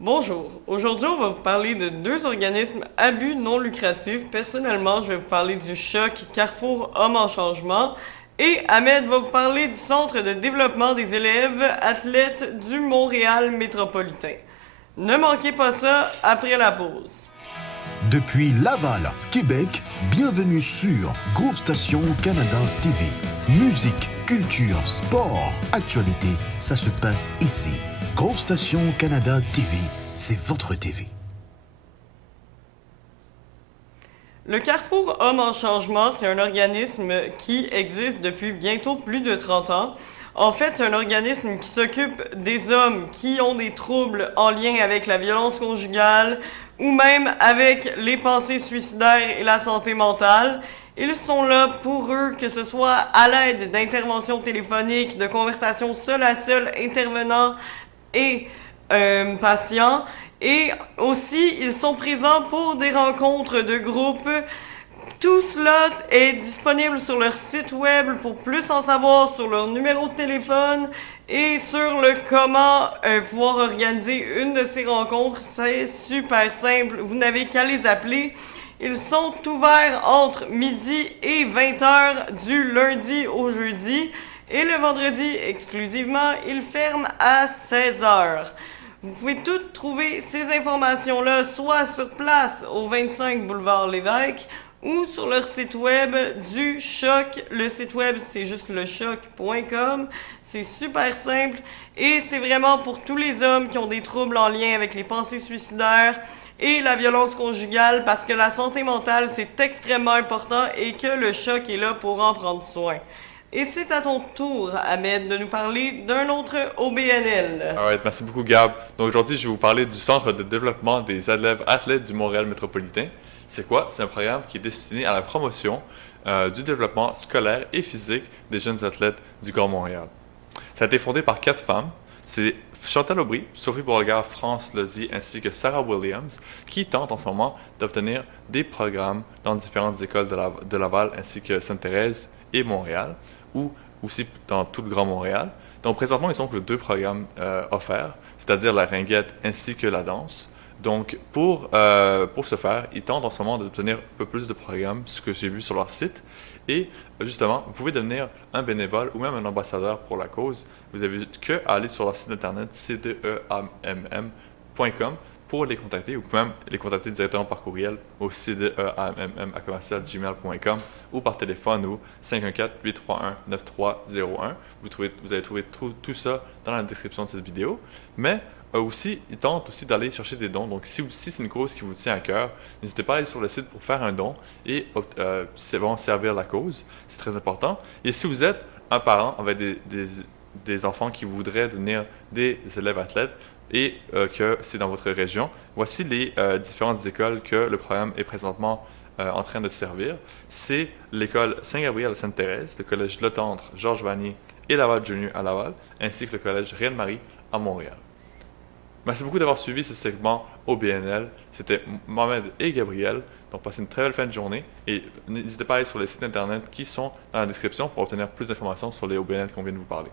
Bonjour, aujourd'hui on va vous parler de deux organismes à but non lucratif. Personnellement, je vais vous parler du Choc Carrefour Hommes en Changement et Ahmed va vous parler du Centre de développement des élèves athlètes du Montréal métropolitain. Ne manquez pas ça après la pause. Depuis Laval, Québec, bienvenue sur Groove Station Canada TV. Musique, culture, sport, actualité, ça se passe ici. Groove Station Canada TV, c'est votre TV. Le Carrefour Hommes en Changement, c'est un organisme qui existe depuis bientôt plus de 30 ans. En fait, c'est un organisme qui s'occupe des hommes qui ont des troubles en lien avec la violence conjugale ou même avec les pensées suicidaires et la santé mentale. Ils sont là pour eux, que ce soit à l'aide d'interventions téléphoniques, de conversations seul à seul, intervenant et patients. Et aussi, ils sont présents pour des rencontres de groupe. Tout cela est disponible sur leur site web pour plus en savoir sur leur numéro de téléphone et sur le comment pouvoir organiser une de ces rencontres. C'est super simple, vous n'avez qu'à les appeler. Ils sont ouverts entre midi et 20h du lundi au jeudi et le vendredi exclusivement, ils ferment à 16h. Vous pouvez toutes trouver ces informations-là soit sur place au 25 boulevard Lévesque ou sur leur site web du Choc. Le site web, c'est juste lechoc.com. C'est super simple et c'est vraiment pour tous les hommes qui ont des troubles en lien avec les pensées suicidaires et la violence conjugale parce que la santé mentale, c'est extrêmement important et que le Choc est là pour en prendre soin. Et c'est à ton tour, Ahmed, de nous parler d'un autre OBNL. Alright, merci beaucoup Gab. Donc aujourd'hui, je vais vous parler du Centre de développement des élèves athlètes du Montréal métropolitain. C'est quoi? C'est un programme qui est destiné à la promotion du développement scolaire et physique des jeunes athlètes du Grand Montréal. Ça a été fondé par 4 femmes. C'est Chantal Aubry, Sophie Beauregard, France Lozier ainsi que Sarah Williams qui tentent en ce moment d'obtenir des programmes dans différentes écoles de Laval ainsi que Sainte-Thérèse et Montréal ou aussi dans tout le Grand Montréal. Donc présentement, ils ont que 2 programmes offerts, c'est-à-dire la ringuette ainsi que la danse. Donc pour ce faire, ils tentent en ce moment d'obtenir un peu plus de programmes, ce que j'ai vu sur leur site. Et justement, vous pouvez devenir un bénévole ou même un ambassadeur pour la cause. Vous avez que à aller sur leur site internet cdeamm.com pour les contacter. Vous pouvez même les contacter directement par courriel au cdeamm@gmail.com ou par téléphone au 514-831-9301. Vous allez trouver tout ça dans la description de cette vidéo. Mais aussi, ils tentent aussi d'aller chercher des dons. Donc, si c'est une cause qui vous tient à cœur, n'hésitez pas à aller sur le site pour faire un don et c'est vraiment servir la cause. C'est très important. Et si vous êtes un parent avec des enfants qui voudraient devenir des élèves athlètes et que c'est dans votre région, voici les différentes écoles que le programme est présentement en train de servir. C'est l'école Saint-Gabriel à Sainte-Thérèse, le collège Le Tendre, Georges Vanier et Laval Junior à Laval, ainsi que le collège Reine-Marie à Montréal. Merci beaucoup d'avoir suivi ce segment au BNL. C'était Mohamed et Gabriel. Donc, passez une très belle fin de journée et n'hésitez pas à aller sur les sites internet qui sont dans la description pour obtenir plus d'informations sur les OBNL qu'on vient de vous parler.